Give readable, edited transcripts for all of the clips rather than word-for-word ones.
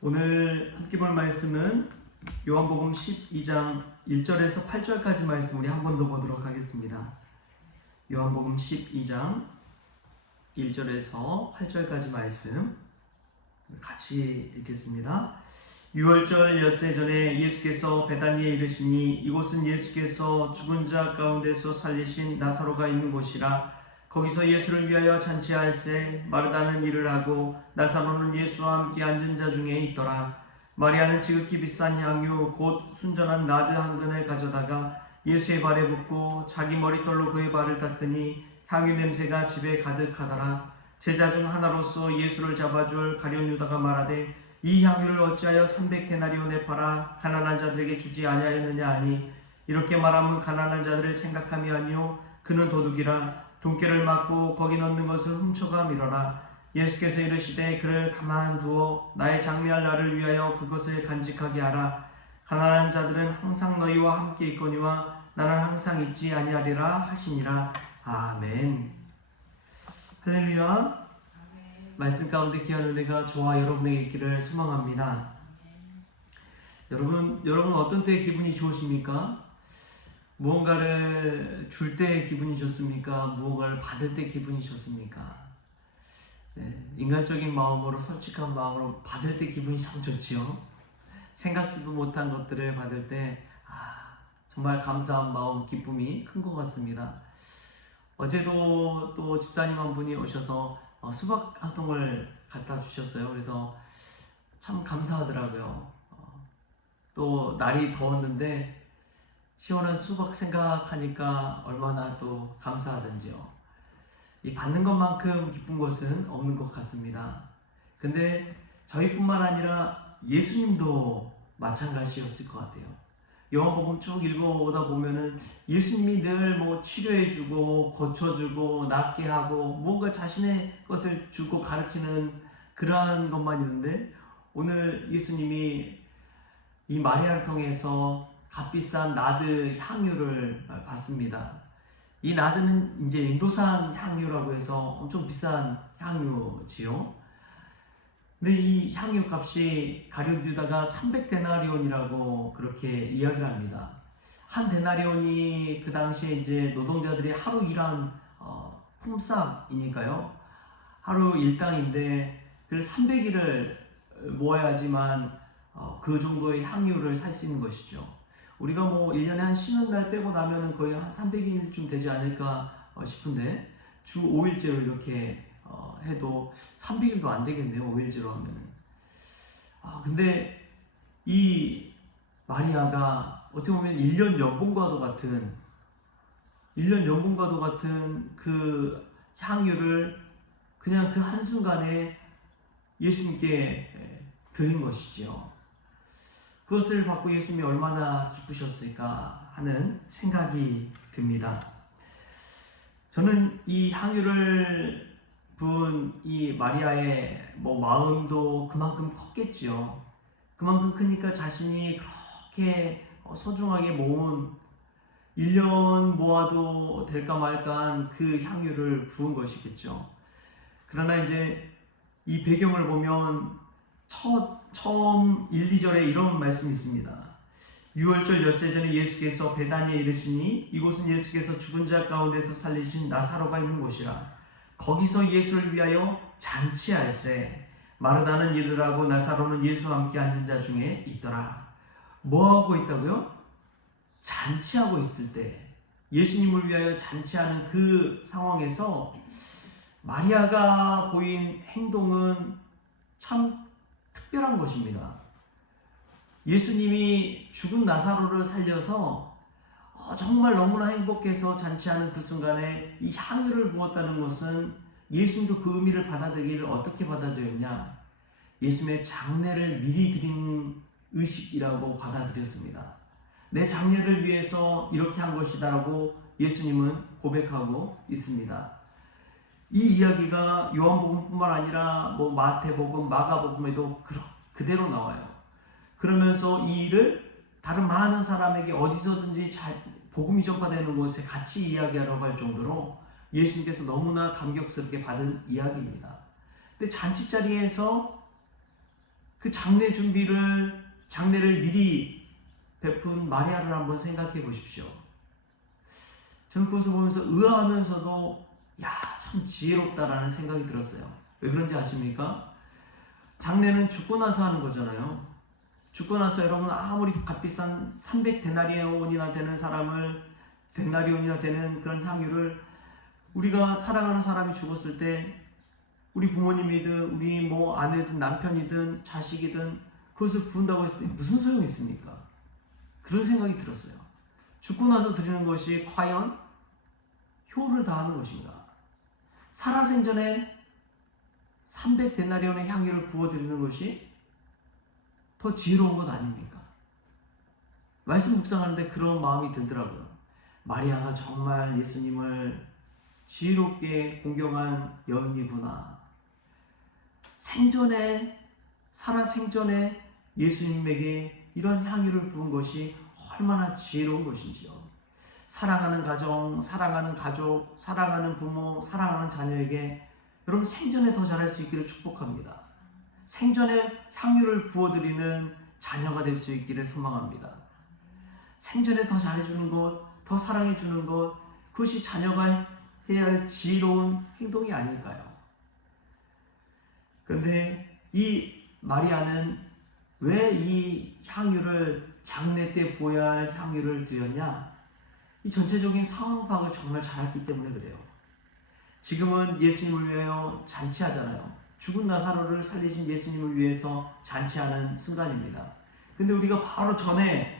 오늘 함께 볼 말씀은 요한복음 12장 1절에서 8절까지 말씀 우리 한 번 더 보도록 하겠습니다. 요한복음 12장 1절에서 8절까지 말씀 같이 읽겠습니다. 유월절 엿새 전에 예수께서 베다니에 이르시니 이곳은 예수께서 죽은 자 가운데서 살리신 나사로가 있는 곳이라. 거기서 예수를 위하여 잔치할세 마르다는 일을 하고 나사로는 예수와 함께 앉은 자 중에 있더라. 마리아는 지극히 비싼 향유 곧 순전한 나드 한 근을 가져다가 예수의 발에 붓고 자기 머리털로 그의 발을 닦으니 향유 냄새가 집에 가득하더라. 제자 중 하나로서 예수를 잡아줄 가룟 유다가 말하되 이 향유를 어찌하여 300데나리온에 팔아 가난한 자들에게 주지 아니하였느냐 하니, 이렇게 말하면 가난한 자들을 생각함이 아니요 그는 도둑이라. 돈깨를 맞고 거기 넣는 것을 훔쳐가 밀어라. 예수께서 이르시되 그를 가만두어 나의 장래할 날을 위하여 그것을 간직하게 하라. 가난한 자들은 항상 너희와 함께 있거니와 나는 항상 있지 아니하리라 하시니라. 아멘. 할렐루야. 말씀 가운데 귀한 은혜가 저와 여러분에게 있기를 소망합니다. 여러분 어떤 때 기분이 좋으십니까? 무언가를 줄 때 기분이 좋습니까? 무언가를 받을 때 기분이 좋습니까? 인간적인 마음으로, 솔직한 마음으로 받을 때 기분이 참 좋지요. 생각지도 못한 것들을 받을 때 정말 감사한 마음, 기쁨이 큰 것 같습니다. 어제도 또 집사님 한 분이 오셔서 수박 한 통을 갖다 주셨어요. 그래서 참 감사하더라고요. 또 날이 더웠는데 시원한 수박 생각하니까 얼마나 또 감사하던지요. 이 받는 것만큼 기쁜 것은 없는 것 같습니다. 근데 저희뿐만 아니라 예수님도 마찬가지였을 것 같아요. 요한복음 쭉 읽어오다 보면은 예수님이 늘 치료해주고 고쳐주고 낫게 하고 뭔가 자신의 것을 주고 가르치는 그러한 것만 있는데, 오늘 예수님이 이 마리아를 통해서 값비싼 나드 향유를 받습니다. 이 나드는 이제 인도산 향유라고 해서 엄청 비싼 향유지요. 근데 이 향유 값이 가룟 유다가 300데나리온이라고 그렇게 이야기를 합니다. 한 데나리온이 그 당시에 이제 노동자들이 하루 일한 품삯이니까요. 하루 일당인데 그걸 300일을 모아야지만 그 정도의 향유를 살 수 있는 것이죠. 우리가 1년에 한 쉬는 날 빼고 나면은 거의 한 300일쯤 되지 않을까 싶은데, 주 5일째로 이렇게 해도 300일도 안 되겠네요. 5일째로 하면은. 근데 이 마리아가 어떻게 보면 1년 연봉과도 같은 그 향유를 그냥 그 한순간에 예수님께 드린 것이지요. 그것을 받고 예수님이 얼마나 기쁘셨을까 하는 생각이 듭니다. 저는 이 향유를 부은 이 마리아의 마음도 그만큼 컸겠지요. 그만큼 크니까 자신이 그렇게 소중하게 모은 1년 모아도 될까 말까한 그 향유를 부은 것이겠죠. 그러나 이제 이 배경을 보면 처음 1, 2절에 이런 말씀이 있습니다. 유월절 엿새 전에 예수께서 베다니에 이르시니 이곳은 예수께서 죽은 자 가운데서 살리신 나사로가 있는 곳이라. 거기서 예수를 위하여 잔치할세 마르다는 일을 하고 나사로는 예수와 함께 앉은 자 중에 있더라. 뭐하고 있다고요? 잔치하고 있을 때, 예수님을 위하여 잔치하는 그 상황에서 마리아가 보인 행동은 참 특별한 것입니다. 예수님이 죽은 나사로를 살려서 정말 너무나 행복해서 잔치하는 그 순간에 이 향유를 부었다는 것은 예수님도 그 의미를 받아들이기를 어떻게 받아들였냐? 예수님의 장례를 미리 드린 의식이라고 받아들였습니다. 내 장례를 위해서 이렇게 한 것이다라고 예수님은 고백하고 있습니다. 이 이야기가 요한복음뿐만 아니라 마태복음, 마가복음에도 그대로 나와요. 그러면서 이 일을 다른 많은 사람에게 어디서든지 복음이 전파되는 곳에 같이 이야기하라고 할 정도로 예수님께서 너무나 감격스럽게 받은 이야기입니다. 근데 잔치 자리에서 그 장례를 미리 베푼 마리아를 한번 생각해 보십시오. 저는 그것을 보면서 의아하면서도 참 지혜롭다라는 생각이 들었어요. 왜 그런지 아십니까? 장례는 죽고 나서 하는 거잖아요. 죽고 나서 여러분 아무리 값비싼 300데나리온이나 되는 데나리온이나 되는 그런 향유를 우리가 사랑하는 사람이 죽었을 때 우리 부모님이든 우리 아내든 남편이든 자식이든 그것을 부은다고 했을 때 무슨 소용이 있습니까? 그런 생각이 들었어요. 죽고 나서 드리는 것이 과연 효를 다하는 것인가? 살아생전에 300데나리온의 향유를 부어드리는 것이 더 지혜로운 것 아닙니까? 말씀 묵상하는데 그런 마음이 들더라고요. 마리아가 정말 예수님을 지혜롭게 공경한 여인이구나. 살아생전에 예수님에게 이런 향유를 부은 것이 얼마나 지혜로운 것인지요. 사랑하는 가정, 사랑하는 가족, 사랑하는 부모, 사랑하는 자녀에게 여러분 생전에 더 잘할 수 있기를 축복합니다. 생전에 향유를 부어드리는 자녀가 될 수 있기를 소망합니다. 생전에 더 잘해주는 것, 더 사랑해주는 것, 그것이 자녀가 해야 할 지혜로운 행동이 아닐까요? 그런데 이 마리아는 왜 이 향유를 장례 때 부어야 할 향유를 드렸냐? 이 전체적인 상황 파악을 정말 잘했기 때문에 그래요. 지금은 예수님을 위하여 잔치하잖아요. 죽은 나사로를 살리신 예수님을 위해서 잔치하는 순간입니다. 근데 우리가 바로 전에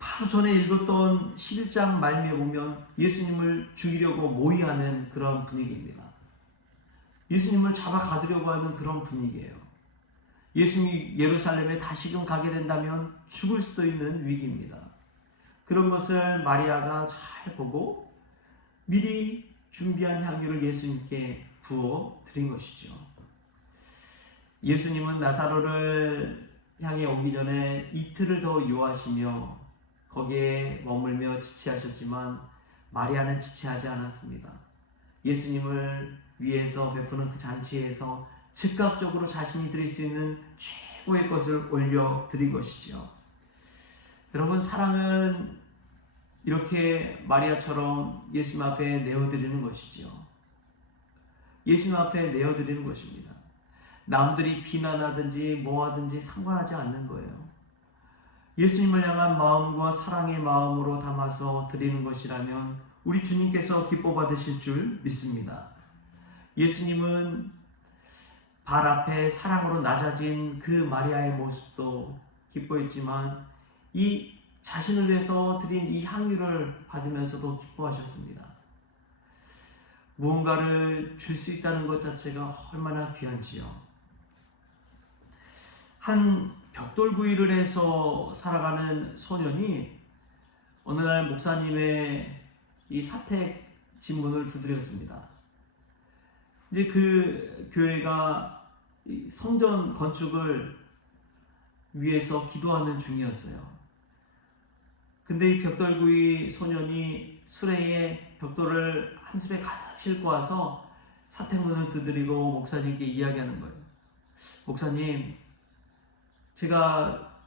읽었던 11장 말미에 보면 예수님을 죽이려고 모의하는 그런 분위기입니다. 예수님을 잡아가두려고 하는 그런 분위기예요. 예수님이 예루살렘에 다시금 가게 된다면 죽을 수도 있는 위기입니다. 그런 것을 마리아가 잘 보고 미리 준비한 향유를 예수님께 부어 드린 것이죠. 예수님은 나사로를 향해 오기 전에 이틀을 더 유하시며 거기에 머물며 지체하셨지만 마리아는 지체하지 않았습니다. 예수님을 위해서 베푸는 그 잔치에서 즉각적으로 자신이 드릴 수 있는 최고의 것을 올려드린 것이죠. 여러분, 사랑은 이렇게 마리아처럼 예수님 앞에 내어드리는 것이죠. 예수님 앞에 내어드리는 것입니다. 남들이 비난하든지 뭐하든지 상관하지 않는 거예요. 예수님을 향한 마음과 사랑의 마음으로 담아서 드리는 것이라면 우리 주님께서 기뻐 받으실 줄 믿습니다. 예수님은 발 앞에 사랑으로 낮아진 그 마리아의 모습도 기뻐했지만 이 자신을 위해서 드린 이 향유를 받으면서도 기뻐하셨습니다. 무언가를 줄 수 있다는 것 자체가 얼마나 귀한지요. 한 벽돌구이를 해서 살아가는 소년이 어느 날 목사님의 이 사택 집문을 두드렸습니다. 이제 그 교회가 성전 건축을 위해서 기도하는 중이었어요. 근데 이 벽돌구이 소년이 수레에 벽돌을 한 수레 가득 싣고 와서 사택문을 두드리고 목사님께 이야기하는 거예요. 목사님, 제가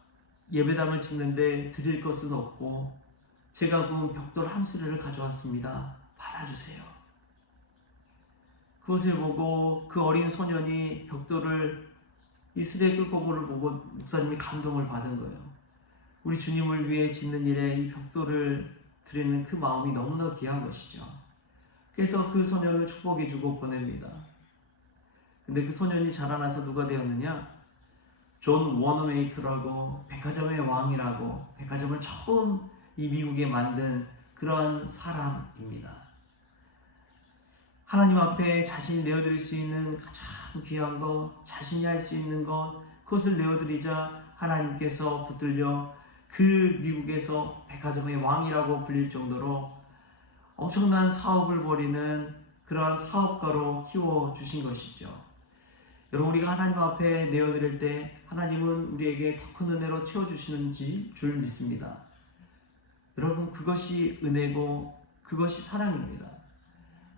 예배당을 짓는데 드릴 것은 없고 제가 구운 벽돌 한 수레를 가져왔습니다. 받아주세요. 그것을 보고 그 어린 소년이 벽돌을 이 수레 끌고 오는 걸 보고 목사님이 감동을 받은 거예요. 우리 주님을 위해 짓는 일에 이 벽돌을 드리는 그 마음이 너무나 귀한 것이죠. 그래서 그 소년을 축복해주고 보냅니다. 근데 그 소년이 자라나서 누가 되었느냐? 존 워너메이트라고 백화점의 왕이라고 백화점을 처음 이 미국에 만든 그런 사람입니다. 하나님 앞에 자신이 내어드릴 수 있는 가장 귀한 것, 자신이 할 수 있는 것, 그것을 내어드리자 하나님께서 붙들려 그 미국에서 백화점의 왕이라고 불릴 정도로 엄청난 사업을 벌이는 그러한 사업가로 키워주신 것이죠. 여러분, 우리가 하나님 앞에 내어드릴 때 하나님은 우리에게 더 큰 은혜로 채워주시는지 줄 믿습니다. 여러분, 그것이 은혜고 그것이 사랑입니다.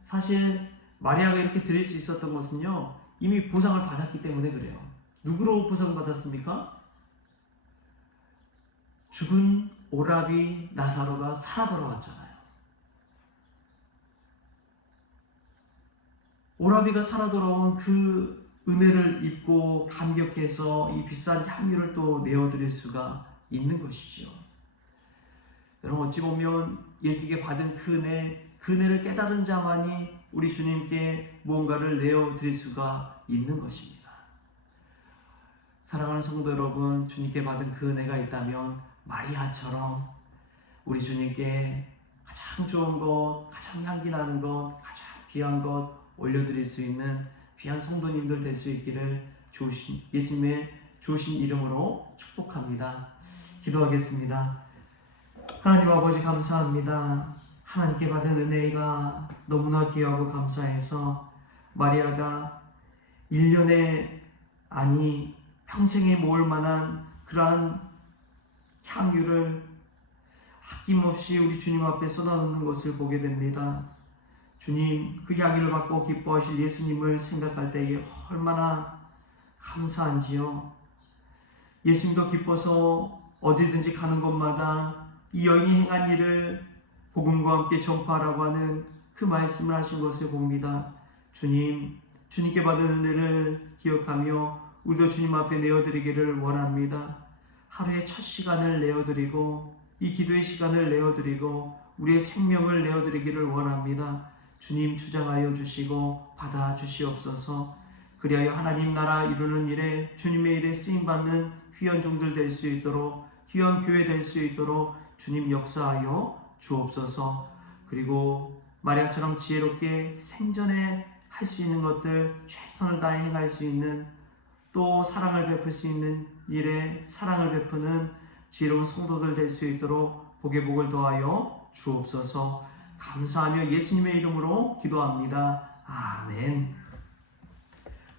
사실 마리아가 이렇게 드릴 수 있었던 것은요, 이미 보상을 받았기 때문에 그래요. 누구로 보상받았습니까? 죽은 오라비 나사로가 살아 돌아왔잖아요. 오라비가 살아 돌아온 그 은혜를 입고 감격해서 이 비싼 향유를 또 내어드릴 수가 있는 것이죠. 여러분, 어찌 보면 예수님께 받은 그 은혜를 깨달은 자만이 우리 주님께 무언가를 내어드릴 수가 있는 것입니다. 사랑하는 성도 여러분, 주님께 받은 그 은혜가 있다면 마리아처럼 우리 주님께 가장 좋은 것, 가장 향기 나는 것, 가장 귀한 것 올려드릴 수 있는 귀한 성도님들 될 수 있기를 예수님의 좋으신 이름으로 축복합니다. 기도하겠습니다. 하나님 아버지, 감사합니다. 하나님께 받은 은혜가 너무나 귀하고 감사해서 마리아가 1년에 아니 평생에 모을 만한 그러한 향유를 아낌없이 우리 주님 앞에 쏟아놓는 것을 보게 됩니다. 주님, 그 향유를 받고 기뻐하실 예수님을 생각할 때에 얼마나 감사한지요. 예수님도 기뻐서 어디든지 가는 곳마다 이 여인이 행한 일을 복음과 함께 전파하라고 하는 그 말씀을 하신 것을 봅니다. 주님, 주님께 받은 은혜를 기억하며 우리도 주님 앞에 내어드리기를 원합니다. 하루의 첫 시간을 내어드리고 이 기도의 시간을 내어드리고 우리의 생명을 내어드리기를 원합니다. 주님, 주장하여 주시고 받아 주시옵소서. 그리하여 하나님 나라 이루는 일에 주님의 일에 쓰임받는 귀한 종들 될 수 있도록, 귀한 교회 될 수 있도록 주님 역사하여 주옵소서. 그리고 마리아처럼 지혜롭게 생전에 할 수 있는 것들 최선을 다해 행할 수 있는, 또 사랑을 베풀 수 있는 일에 사랑을 베푸는 지혜로운 성도들 될 수 있도록 복의 복을 더하여 주옵소서. 감사하며 예수님의 이름으로 기도합니다. 아멘.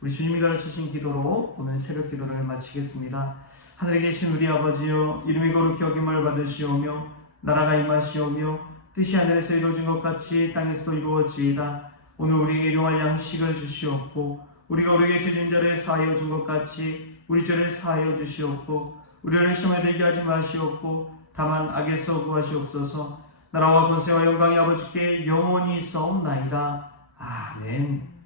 우리 주님이 가르치신 기도로 오늘 새벽 기도를 마치겠습니다. 하늘에 계신 우리 아버지여, 이름이 거룩히 여김을 받으시오며 나라가 임하시오며 뜻이 하늘에서 이루어진 것 같이 땅에서도 이루어지이다. 오늘 우리에게 일용할 양식을 주시옵고 우리가 우리에게 죄진 자를 사하여 준 것 같이 우리 죄를 사하여 주시옵고 우리를 시험에 들게 하지 마시옵고 다만 악에서 구하시옵소서. 나라와 권세와 영광이 아버지께 영원히 있사옵나이다. 아멘.